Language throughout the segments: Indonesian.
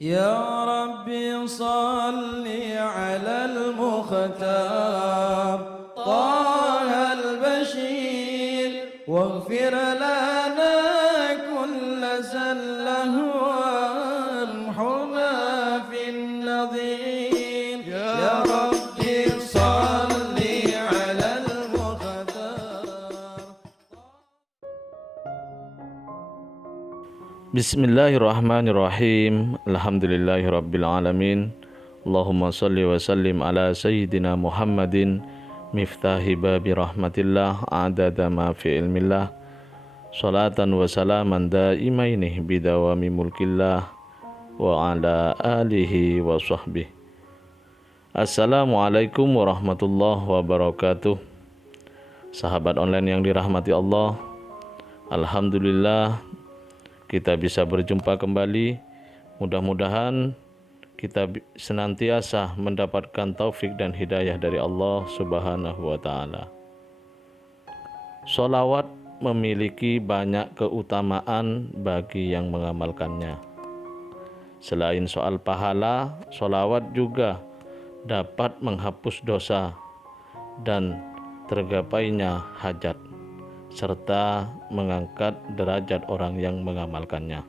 يا ربي صل على المختار طه البشير واغفر لنا كل زله وامحنا في النظير يا ربي صل على المختار. Bismillahirrahmanirrahim. Alhamdulillahirabbil alamin. Allahumma shalli wa sallim ala sayyidina Muhammadin miftahi babi rahmatillah adada ma fi ilmillah. Salatan wa salaman daimaini bidawami mulkillah wa ala alihi wa sahbihi. Assalamualaikum warahmatullahi wabarakatuh. Sahabat online yang dirahmati Allah, alhamdulillah kita bisa berjumpa kembali. Mudah-mudahan kita senantiasa mendapatkan taufik dan hidayah dari Allah Subhanahu wa Ta'ala. Sholawat memiliki banyak keutamaan bagi yang mengamalkannya. Selain soal pahala, sholawat juga dapat menghapus dosa dan tergapainya hajat, serta mengangkat derajat orang yang mengamalkannya.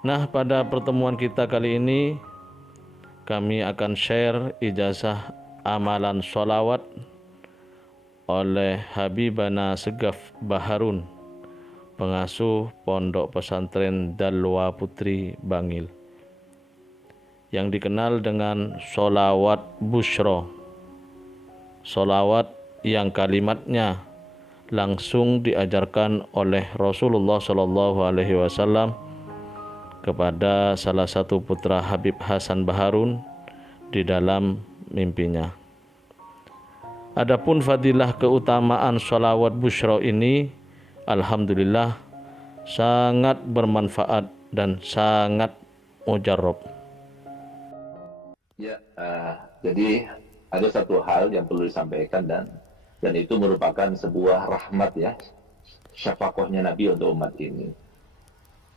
Nah, pada pertemuan kita kali ini kami akan share ijazah amalan sholawat oleh Habibana Segaf Baharun, pengasuh Pondok Pesantren Dalwa Putri Bangil, yang dikenal dengan sholawat Busyra, sholawat yang kalimatnya langsung diajarkan oleh Rasulullah Shallallahu Alaihi Wasallam kepada salah satu putra Habib Hasan Baharun di dalam mimpinya. Adapun fadilah keutamaan sholawat Busyra ini, alhamdulillah sangat bermanfaat dan sangat mujarrab. Ya, jadi ada satu hal yang perlu disampaikan dan itu merupakan sebuah rahmat ya, syafaqahnya Nabi untuk umat ini.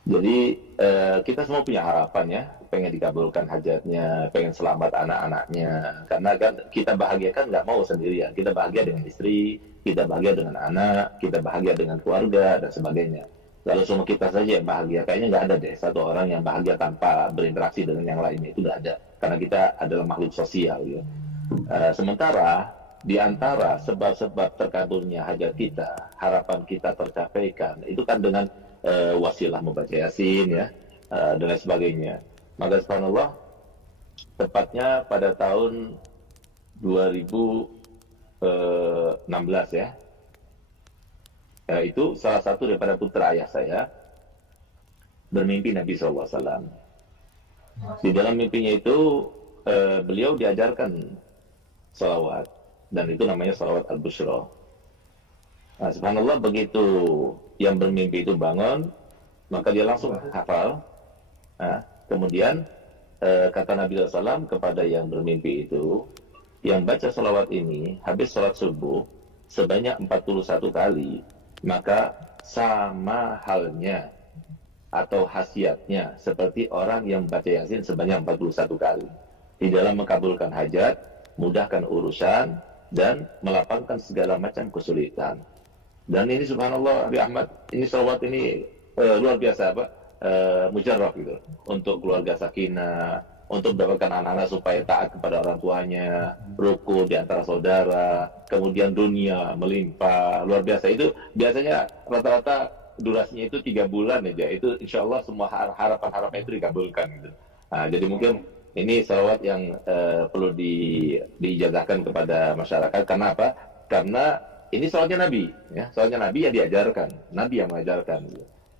Jadi kita semua punya harapan ya, pengen dikabulkan hajatnya, pengen selamat anak-anaknya. Karena kan kita bahagia kan nggak mau sendirian, kita bahagia dengan istri, kita bahagia dengan anak, kita bahagia dengan keluarga dan sebagainya. Kalau semua kita saja yang bahagia, kayaknya nggak ada deh satu orang yang bahagia tanpa berinteraksi dengan yang lainnya, itu nggak ada. Karena kita adalah makhluk sosial ya. Sementara di antara sebab-sebab terkabulnya hajat kita, harapan kita tercapaikan, itu kan dengan wasilah membaca Yasin ya, dan lain sebagainya. Maka subhanallah, tepatnya pada tahun 2016 ya, itu salah satu daripada putra ayah saya bermimpi Nabi SAW. Di dalam mimpinya itu beliau diajarkan salawat, dan itu namanya salawat al-Busyra. Nah, subhanallah, begitu yang bermimpi itu bangun, maka dia langsung hafal. Nah, kemudian kata Nabi SAW kepada yang bermimpi itu, yang baca salawat ini habis salat subuh sebanyak 41 kali, maka sama halnya atau khasiatnya seperti orang yang baca Yasin sebanyak 41 kali. Di dalam mengabulkan hajat, mudahkan urusan, dan melapangkan segala macam kesulitan. Dan ini subhanallah, Abi Ahmad, ini salawat ini luar biasa Pak, mujarrab gitu, untuk keluarga sakinah, untuk mendapatkan anak-anak supaya taat kepada orang tuanya, rukun di antara saudara, kemudian dunia melimpah, luar biasa. Itu biasanya rata-rata durasinya itu 3 bulan aja, itu insya Allah semua harapan-harapan itu dikabulkan gitu. Nah, jadi mungkin ini salawat yang perlu diijazahkan kepada masyarakat. Karena apa? Karena ini salawatnya Nabi, ya, salawatnya Nabi yang diajarkan, Nabi yang mengajarkan.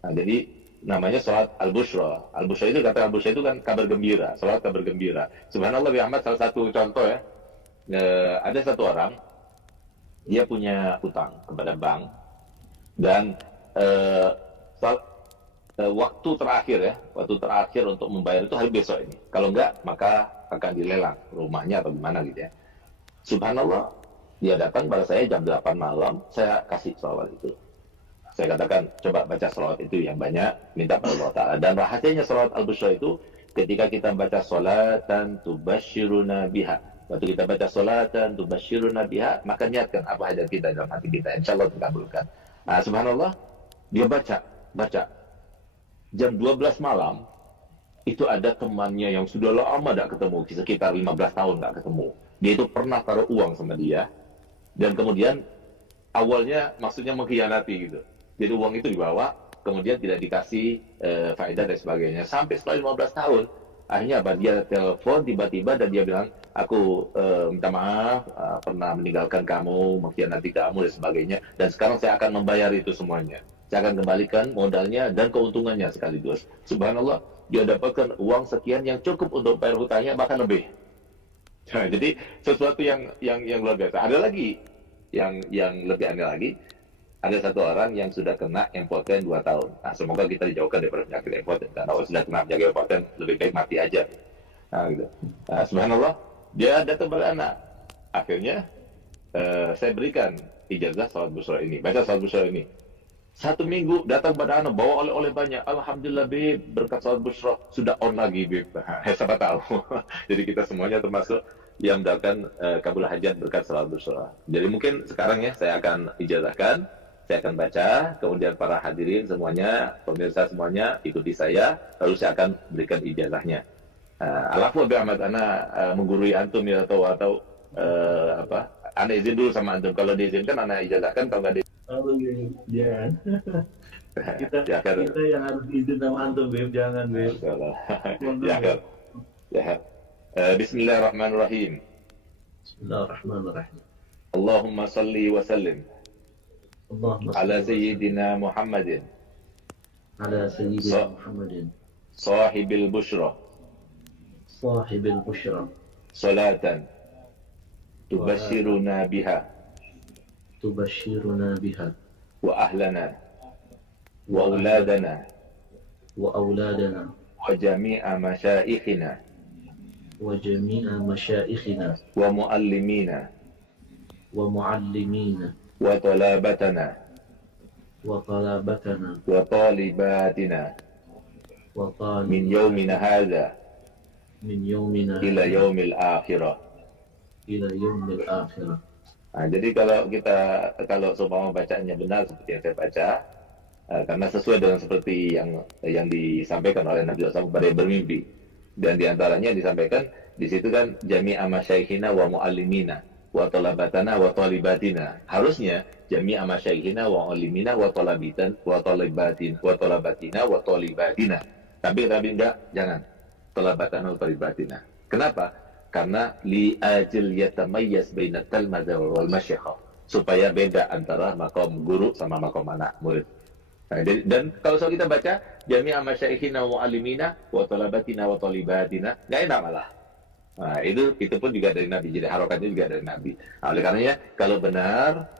Nah, jadi namanya salat al-Busyra. Al-Busyra itu, kata al-Busyra itu kan kabar gembira, salat kabar gembira. Subhanallah, Bi Ahmad, salah satu contoh ya, ada satu orang, dia punya utang kepada bank, dan waktu terakhir untuk membayar itu hari besok ini. Kalau enggak, maka akan dilelang rumahnya atau gimana gitu ya. Subhanallah, dia datang pada saya jam 8 malam, saya kasih salawat itu. saya katakan coba baca salawat itu yang banyak, minta pada Allah Ta'ala. Dan rahasianya salawat al-busyra itu ketika kita baca salatan tubasyiruna biha. Waktu kita baca salatan tubasyiruna biha, maka niatkan apa hajat kita dalam hati kita, insya Allah dikabulkan. Nah, subhanallah, dia baca. Jam 12 malam, itu ada temannya yang sudah lama tidak ketemu, sekitar 15 tahun tidak ketemu. Dia itu pernah taruh uang sama dia, dan kemudian awalnya maksudnya mengkhianati gitu. Jadi uang itu dibawa, kemudian tidak dikasih faedah dan sebagainya. Sampai setelah 15 tahun, akhirnya apa? Dia telepon tiba-tiba dan dia bilang, aku minta maaf, pernah meninggalkan kamu, mengkhianati kamu dan sebagainya. Dan sekarang saya akan membayar itu semuanya. Saya akan kembalikan modalnya dan keuntungannya sekaligus. Subhanallah, dia dapatkan uang sekian yang cukup untuk bayar hutangnya, bahkan lebih. Nah, jadi sesuatu yang luar biasa. Ada lagi yang lebih aneh lagi. Ada satu orang yang sudah kena impoten 2 tahun. Nah, semoga kita dijauhkan daripada penyakit impoten. Karena kalau sudah kena penyakit impoten, lebih baik mati aja. Nah, gitu. Nah, subhanallah, dia datang pada anak. Akhirnya, saya berikan ijazah salat busyra ini. Baca salat busyra ini. 1 minggu datang pada anak, bawa oleh-oleh banyak. Alhamdulillah, Beb, berkat salat busyra sudah on lagi, Beb. Siapa tahu. Jadi kita semuanya termasuk yang mendapatkan kabul hajat berkat salat busyra. Jadi mungkin sekarang ya, saya akan ijazahkan. Saya akan baca, kemudian para hadirin semuanya, pemirsa semuanya ikuti saya, lalu saya akan berikan ijazahnya. Alafu Abi Ahmad, ana menggurui antum ya atau apa? Ana izin dulu sama antum. Kalau diizinkan ana ijazahkan, kalau nggak diizinkan. Oh, jangan. Kita yang harus izin sama antum, Beb. Jangan, Beb. Ya. Bismillahirrahmanirrahim. Bismillahirrahmanirrahim. Allahumma salli wa sallim على Allahumma سيدنا محمد ala sayyidina Muhammadin صاحب البشرى sahibil busyra صلاة تبشرنا بها tubashiruna biha وأهلنا وأولادنا wa auladana وجميع مشائخنا wa jami'a masyaikhina ومؤلمينا wa muallimina وطلابتنا wa talabatana وطالباتنا wa من يومنا هذا min yawmina إلى يوم الآخرة. ila yaumil akhirah. Nah, jadi kalau seumpama bacaannya benar seperti yang saya baca, karena sesuai dengan seperti yang disampaikan oleh Nabi SAW kepada yang bermimpi, dan diantaranya disampaikan di situ kan jami'a masyaikhina wa muallimina wa talabatana wa talibatina. Harusnya jami'a masyaikhina wa muallimina wa talabitan wa talibatin wa talabatina wa talibatina. Tapi enggak, jangan. Talabatana wa talibatina. Kenapa? Karena li ajil yatamayyaz baina talmadha wal masyayikh, supaya beda antara makom guru sama makom anak murid. Nah, dan kalau soal kita baca jami'a masyaikhina wa muallimina wa talabatina wa talibatina, enggak enak malah. Nah, itu pun juga dari Nabi. Jadi harokatnya juga dari Nabi. Nah, oleh karenanya kalau benar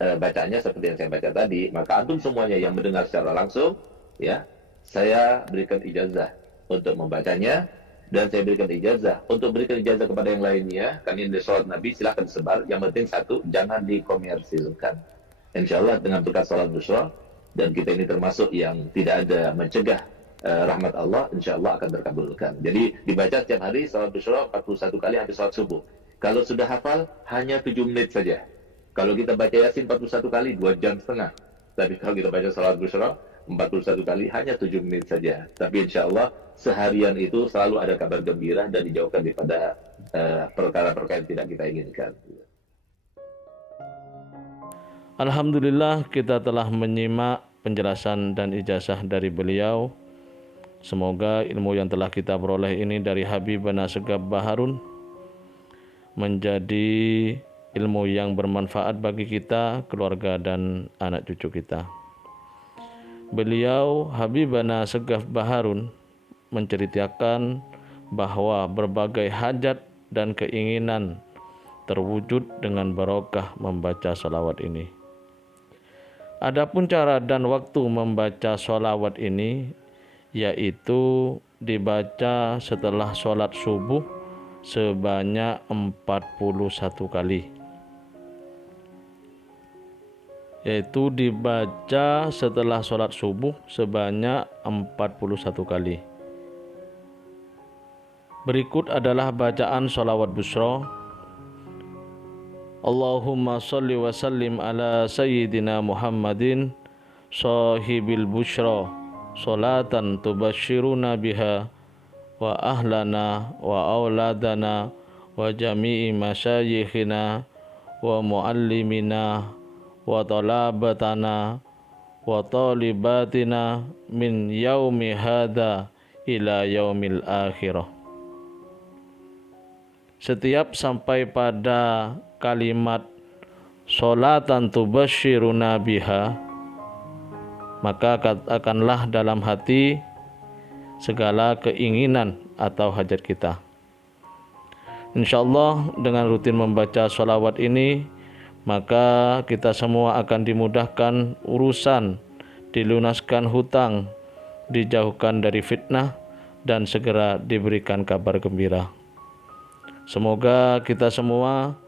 bacanya seperti yang saya baca tadi, maka antum semuanya yang mendengar secara langsung, ya, saya berikan ijazah untuk membacanya, dan saya berikan ijazah untuk berikan ijazah kepada yang lainnya. Kan ini dari salat Nabi, silahkan sebar. Yang penting satu, jangan dikomersilkan. Insya Allah dengan berkat salat busyra, dan kita ini termasuk yang tidak ada mencegah rahmat Allah, insya Allah akan terkabulkan. Jadi dibaca setiap hari salat busyra 41 kali habis salat subuh. Kalau sudah hafal, hanya 7 menit saja. Kalau kita baca Yasin 41 kali, 2,5 jam. Tapi kalau kita baca salat busyra 41 kali, hanya 7 menit saja. Tapi insya Allah seharian itu selalu ada kabar gembira dan dijauhkan daripada perkara-perkara yang tidak kita inginkan. Alhamdulillah, kita telah menyimak penjelasan dan ijazah dari beliau. Semoga ilmu yang telah kita peroleh ini dari Habibana Segaf Baharun menjadi ilmu yang bermanfaat bagi kita, keluarga, dan anak cucu kita. Beliau, Habibana Segaf Baharun, menceritakan bahwa berbagai hajat dan keinginan terwujud dengan barokah membaca sholawat ini. Adapun cara dan waktu membaca sholawat ini, yaitu dibaca setelah sholat subuh sebanyak 41 kali. yaitu dibaca setelah sholat subuh sebanyak 41 kali. Berikut adalah bacaan sholawat busra. Allahumma salli wa sallim ala sayyidina Muhammadin sahibil bushra salatan tubashiruna biha wa ahlana wa auladana wa jami'i masyayikhina wa muallimina wa talabatana wa talibatina min yaumi hadha ila yaumil akhirah. Setiap sampai pada kalimat sholatan tubasyiruna biha, maka katakanlah dalam hati segala keinginan atau hajat kita. InsyaAllah dengan rutin membaca sholawat ini, maka kita semua akan dimudahkan urusan, dilunaskan hutang, dijauhkan dari fitnah, dan segera diberikan kabar gembira. Semoga kita semua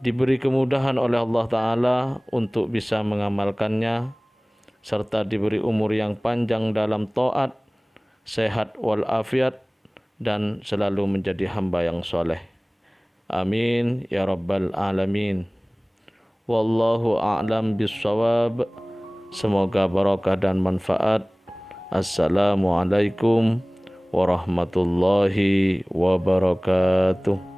diberi kemudahan oleh Allah Ta'ala untuk bisa mengamalkannya, serta diberi umur yang panjang dalam taat, sehat walafiat, dan selalu menjadi hamba yang soleh. Amin ya rabbal alamin. Wallahu a'lam bissawab. Semoga barakah dan manfaat. Assalamualaikum warahmatullahi wabarakatuh.